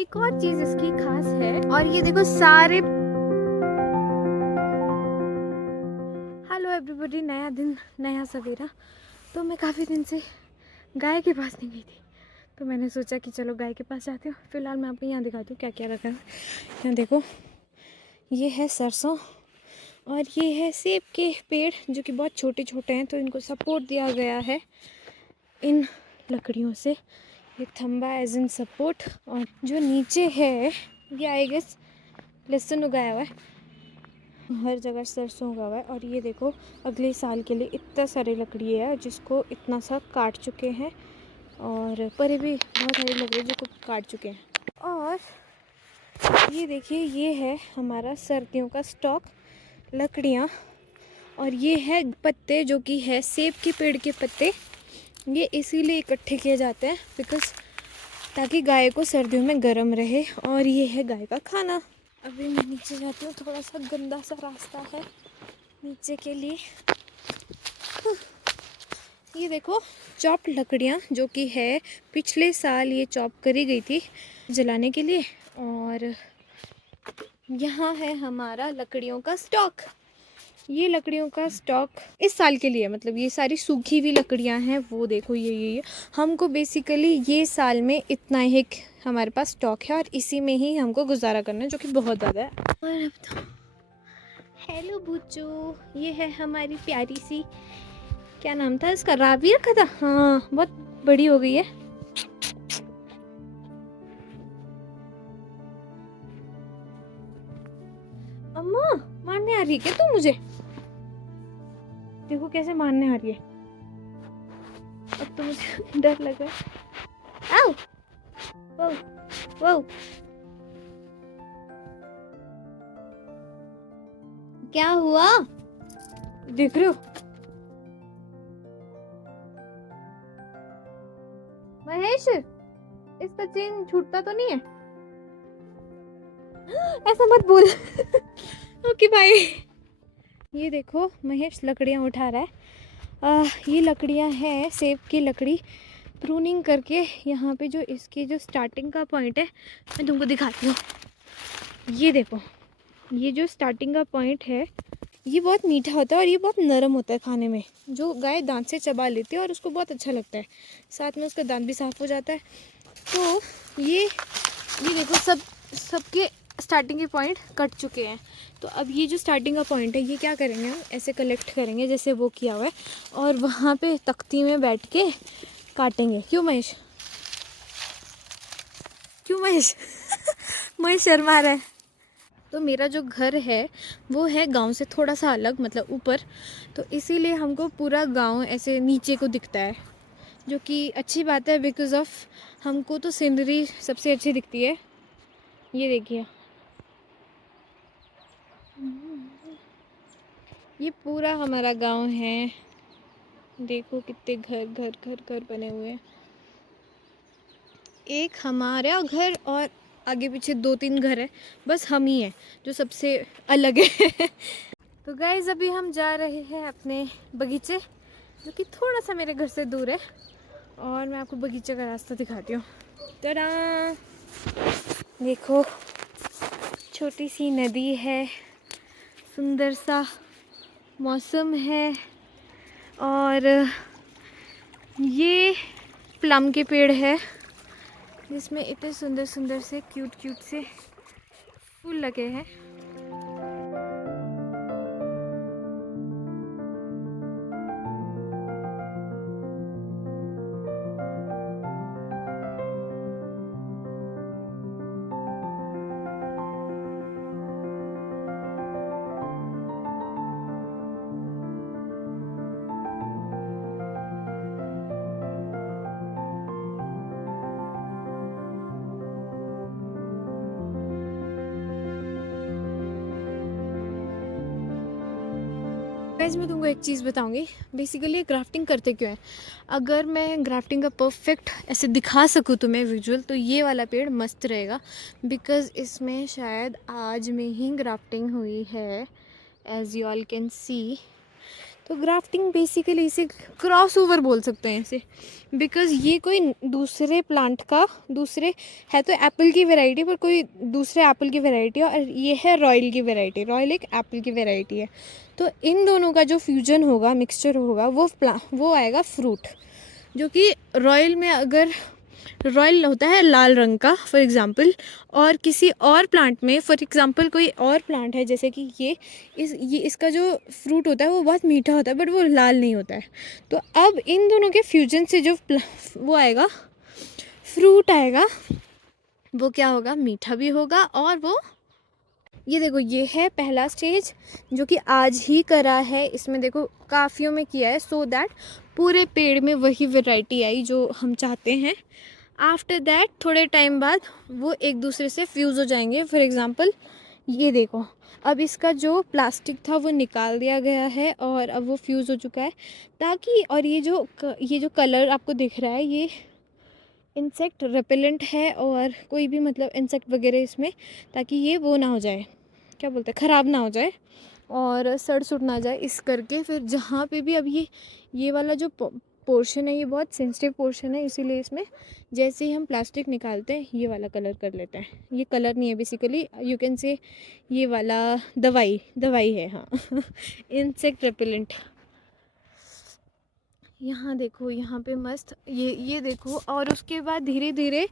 एक और चीज इसकी खास है, और ये देखो सारे। हेलो एवरीबॉडी, नया दिन नया सवेरा। तो मैं काफ़ी दिन से गाय के पास नहीं गई थी, तो मैंने सोचा कि चलो गाय के पास जाती हूँ। फिलहाल मैं आपको यहाँ दिखाती हूँ क्या क्या रखा है। यहाँ देखो, ये है सरसों और ये है सेब के पेड़ जो कि बहुत छोटे छोटे हैं, तो इनको सपोर्ट दिया गया है इन लकड़ियों से। ये थंबा एज इन सपोर्ट। और जो नीचे है ये आई गेस लहसुन उगाया हुआ है, हर जगह सरसों उगा हुआ है। और ये देखो अगले साल के लिए इतना सारी लकड़ी है जिसको इतना सा काट चुके हैं, और परे भी बहुत सारी लकड़ी जो काट चुके हैं। और ये देखिए, ये है हमारा सर्दियों का स्टॉक लकड़ियाँ। और ये है पत्ते जो कि है सेब के पेड़ के पत्ते। ये इसीलिए इकट्ठे किए जाते हैं बिकॉज ताकि गाय को सर्दियों में गर्म रहे। और ये है गाय का खाना। अभी मैं नीचे जाती हूँ, थोड़ा सा गंदा सा रास्ता है नीचे के लिए। ये देखो चॉप लकड़ियाँ जो कि है पिछले साल ये चॉप करी गई थी जलाने के लिए। और यहाँ है हमारा लकड़ियों का स्टॉक। ये लकड़ियों का स्टॉक इस साल के लिए, मतलब ये सारी सूखी हुई लकड़ियाँ हैं। वो देखो ये हमको बेसिकली ये साल में इतना ही हमारे पास स्टॉक है, और इसी में ही हमको गुजारा करना है, जो कि बहुत ज़्यादा है। और अब तो हेलो बुच्चू, ये है हमारी प्यारी सी, क्या नाम था इसका, रावी रखा था। हाँ, बहुत बड़ी हो गई है। अम्मा मारने आ रही है क्या तू मुझे? देखो कैसे मारने आ रही है। अब तो मुझे डर लग रहा है। आओ, वो, वो। क्या हुआ? देख रहे हो महेश, इसका चेन छूटता तो नहीं है? ऐसा मत बोल। Okay bye. ये देखो महेश लकड़ियाँ उठा रहा है। ये लकड़ियाँ हैं सेब की लकड़ी, प्रूनिंग करके। यहाँ पे जो इसकी जो स्टार्टिंग का पॉइंट है मैं तुमको दिखाती हूँ। ये देखो, ये जो स्टार्टिंग का पॉइंट है ये बहुत मीठा होता है और ये बहुत नरम होता है खाने में, जो गाय दांत से चबा लेती है और उसको बहुत अच्छा लगता है। साथ में उसका दांत भी साफ हो जाता है। तो ये देखो सबके स्टार्टिंग के पॉइंट कट चुके हैं। तो अब ये जो स्टार्टिंग का पॉइंट है ये क्या करेंगे, हम ऐसे कलेक्ट करेंगे जैसे वो किया हुआ है, और वहाँ पे तख्ती में बैठ के काटेंगे। क्यों महेश? क्यों महेश? महेश शर्मा रहा है। तो मेरा जो घर है वो है गांव से थोड़ा सा अलग, मतलब ऊपर। तो इसीलिए हमको पूरा गांव ऐसे नीचे को दिखता है, जो कि अच्छी बात है बिकॉज़ ऑफ हमको तो सीनरी सबसे अच्छी दिखती है। ये देखिए, ये पूरा हमारा गांव है। देखो कितने घर घर घर घर बने हुए हैं। एक हमारा घर और आगे पीछे 2-3 घर है, बस हम ही हैं जो सबसे अलग है। तो गाइस अभी हम जा रहे हैं अपने बगीचे, जो कि थोड़ा सा मेरे घर से दूर है, और मैं आपको बगीचे का रास्ता दिखाती हूँ। टाटा! देखो छोटी सी नदी है, सुंदर सा मौसम है, और ये प्लम के पेड़ है जिसमें इतने सुंदर सुंदर से क्यूट क्यूट से फूल लगे हैं। गाइस मैं तुमको एक चीज़ बताऊंगी, बेसिकली ग्राफ्टिंग करते क्यों हैं। अगर मैं ग्राफ्टिंग का परफेक्ट ऐसे दिखा सकूँ तुम्हें विजुअल, तो ये वाला पेड़ मस्त रहेगा, बिकॉज़ इसमें शायद आज में ही ग्राफ्टिंग हुई है, as you all can see. तो ग्राफ्टिंग बेसिकली इसे क्रॉस ओवर बोल सकते हैं इसे, बिकॉज़ ये कोई दूसरे प्लांट का, दूसरे है तो एप्पल की वैरायटी पर कोई दूसरे एप्पल की वैरायटी है, और ये है रॉयल की वैरायटी। रॉयल एक एप्पल की वैरायटी है। तो इन दोनों का जो फ्यूजन होगा, मिक्सचर होगा, वो आएगा फ्रूट। जो कि रॉयल में, अगर रॉयल होता है लाल रंग का फॉर एग्ज़ाम्पल, और किसी और प्लांट में, फॉर एग्ज़ाम्पल कोई और प्लांट है जैसे कि ये इसका जो फ्रूट होता है वो बहुत मीठा होता है बट वो लाल नहीं होता है। तो अब इन दोनों के फ्यूजन से जो वो आएगा, फ्रूट आएगा, वो क्या होगा, मीठा भी होगा। और वो ये देखो, ये है पहला स्टेज जो कि आज ही करा है। इसमें देखो काफ़ियों में किया है, सो दैट पूरे पेड़ में वही वैरायटी आई जो हम चाहते हैं। आफ्टर दैट थोड़े टाइम बाद वो एक दूसरे से फ्यूज़ हो जाएंगे। फॉर एग्ज़ाम्पल ये देखो, अब इसका जो प्लास्टिक था वो निकाल दिया गया है और अब वो फ्यूज़ हो चुका है, ताकि, और ये जो कलर आपको दिख रहा है ये इंसेक्ट रिपेलेंट है, और कोई भी मतलब इंसेक्ट वगैरह इसमें, ताकि ये वो ना हो जाए, क्या बोलते हैं, ख़राब ना हो जाए और सड़ सुड़ ना जाए, इस करके फिर जहाँ पे भी अब ये वाला जो पोर्शन है ये बहुत सेंसिटिव पोर्शन है, इसीलिए इसमें जैसे ही हम प्लास्टिक निकालते हैं ये वाला कलर कर लेते हैं। ये कलर नहीं है बेसिकली, यू कैन से ये वाला दवाई है, हाँ इंसेक्ट रिपेलेंट। यहाँ देखो, यहाँ पे मस्त ये देखो। और उसके बाद धीरे धीरे,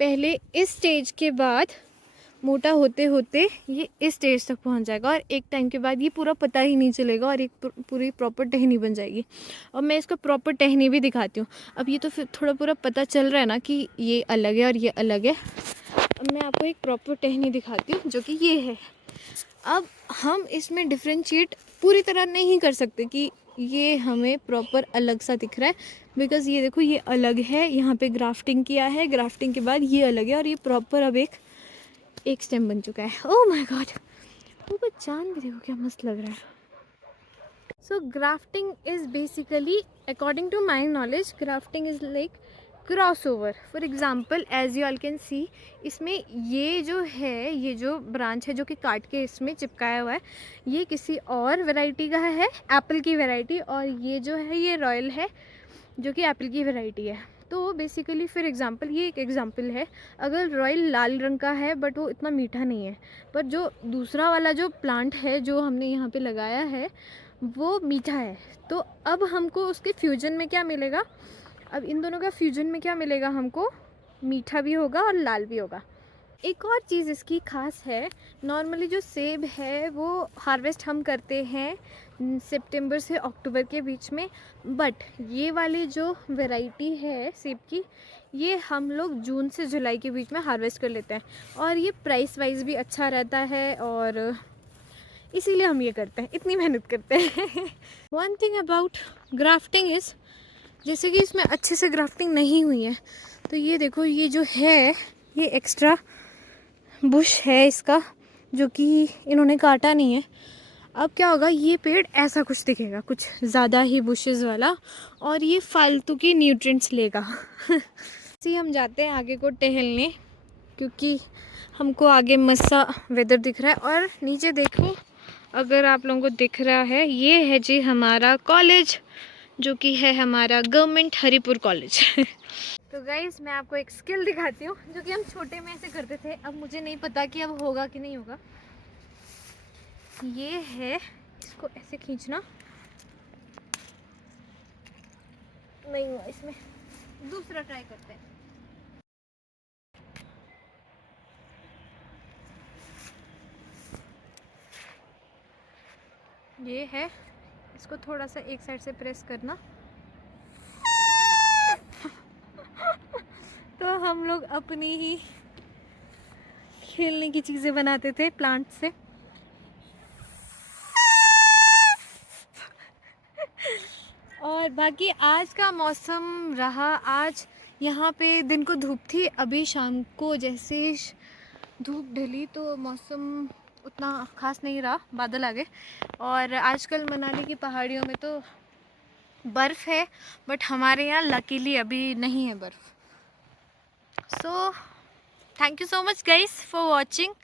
पहले इस स्टेज के बाद मोटा होते होते ये इस स्टेज तक पहुँच जाएगा, और एक टाइम के बाद ये पूरा पता ही नहीं चलेगा और एक पूरी प्रॉपर टहनी बन जाएगी। और मैं इसको प्रॉपर टहनी भी दिखाती हूँ। अब ये तो फिर थोड़ा पूरा पता चल रहा है ना कि ये अलग है और ये अलग है। अब मैं आपको एक प्रॉपर टहनी दिखाती हूँ जो कि ये है। अब हम इसमें डिफ्रेंशिएट पूरी तरह नहीं कर सकते कि ये हमें प्रॉपर अलग सा दिख रहा है, बिकॉज़ ये देखो ये अलग है, यहाँ पे ग्राफ्टिंग किया है, ग्राफ्टिंग के बाद ये अलग है, और ये प्रॉपर अब एक स्टेम बन चुका है। ओह माय गॉड, ऊपर चांद भी देखो क्या मस्त लग रहा है। So grafting is basically, according to my knowledge, grafting is like cross over. For example as you all can see, इसमें ये जो ब्रांच है जो कि काट के इसमें चिपकाया हुआ है, ये किसी और वैरायटी का है, एप्पल की वैरायटी, और ये जो है ये रॉयल है जो कि एप्पल की वैरायटी है। तो बेसिकली फॉर एग्ज़ाम्पल, ये एक एग्ज़ाम्पल है, अगर रॉयल लाल रंग का है बट वो इतना मीठा नहीं है, पर जो दूसरा वाला जो प्लांट है जो हमने यहाँ पे लगाया है वो मीठा है। तो अब हमको उसके फ्यूजन में क्या मिलेगा, अब इन दोनों का फ्यूजन में क्या मिलेगा हमको, मीठा भी होगा और लाल भी होगा। एक और चीज़ इसकी ख़ास है, नॉर्मली जो सेब है वो हार्वेस्ट हम करते हैं सितंबर से अक्टूबर के बीच में, बट ये वाली जो वैरायटी है सेब की, ये हम लोग जून से जुलाई के बीच में हार्वेस्ट कर लेते हैं, और ये प्राइस वाइज भी अच्छा रहता है, और इसीलिए हम ये करते हैं, इतनी मेहनत करते हैं। One thing about grafting is, जैसे कि इसमें अच्छे से ग्राफ्टिंग नहीं हुई है, तो ये देखो ये जो है ये एक्स्ट्रा बुश है इसका, जो कि इन्होंने काटा नहीं है। अब क्या होगा, ये पेड़ ऐसा कुछ दिखेगा, कुछ ज़्यादा ही बुशेस वाला, और ये फालतू की न्यूट्रिएंट्स लेगा। इसी हम जाते हैं आगे को टहलने, क्योंकि हमको आगे मस्त सा वेदर दिख रहा है। और नीचे देखो, अगर आप लोगों को दिख रहा है, ये है जी हमारा कॉलेज, जो कि है हमारा गवर्नमेंट हरिपुर कॉलेज। तो गाइस मैं आपको एक स्किल दिखाती हूँ जो कि हम छोटे में ऐसे करते थे, अब मुझे नहीं पता कि अब होगा कि नहीं होगा। ये है, इसको ऐसे खींचना, नहीं हुआ इसमें, दूसरा ट्राई करते हैं। ये है, इसको थोड़ा सा एक साइड से प्रेस करना। तो हम लोग अपनी ही खेलने की चीज़ें बनाते थे प्लांट से। और बाकी आज का मौसम रहा, आज यहाँ पे दिन को धूप थी, अभी शाम को जैसे धूप ढली तो मौसम उतना ख़ास नहीं रहा, बादल आ गए। और आजकल मनाली की पहाड़ियों में तो बर्फ़ है, बट हमारे यहाँ लकीली अभी नहीं है बर्फ़। सो thank you so much guys for watching.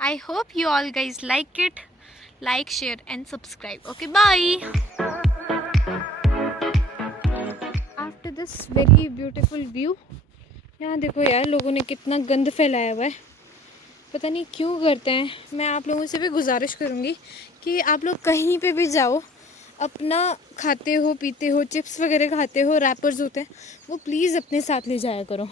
I hope you all guys like it. Like, share and subscribe. Okay, bye. Pass very beautiful view. यहाँ देखो यार, लोगों ने कितना गंद फैलाया हुआ है, पता नहीं क्यों करते हैं। मैं आप लोगों से भी गुजारिश करूँगी कि आप लोग कहीं पे भी जाओ, अपना खाते हो पीते हो, चिप्स वगैरह खाते हो, रैपर्स होते हैं, वो प्लीज़ अपने साथ ले जाया करो।